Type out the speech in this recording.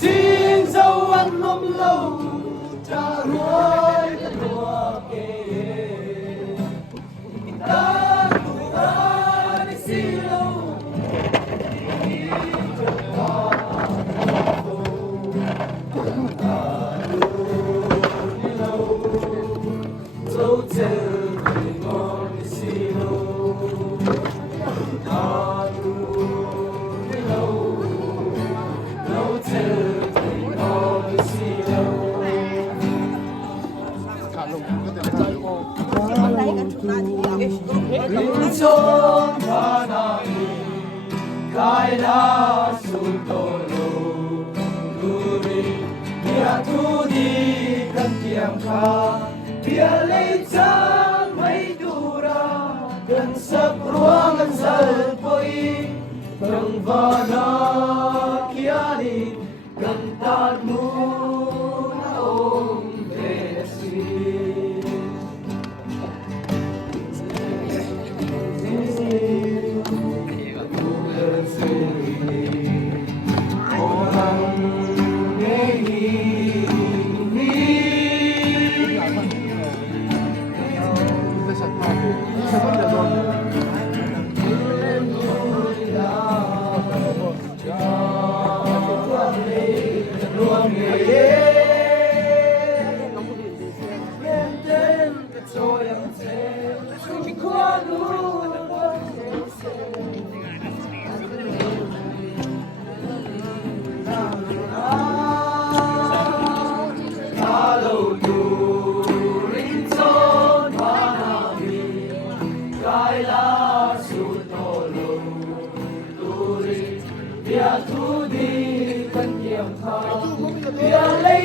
Chính dấu ấn hôm lâu trả hối của kề ta tu ta đi xí lâu đi cho ta tu ta đi lâu dấu chân đi ngon đi xí lâu ta tu đi lâu dấu chân Rinson panami kaila sultolo luri dia tu di kan tiam kha dia lei chang mai dura kan sak ruang an sal poi rang vana kiani kan tat mu na om besi Dia tu di kan tiang kha dia lấy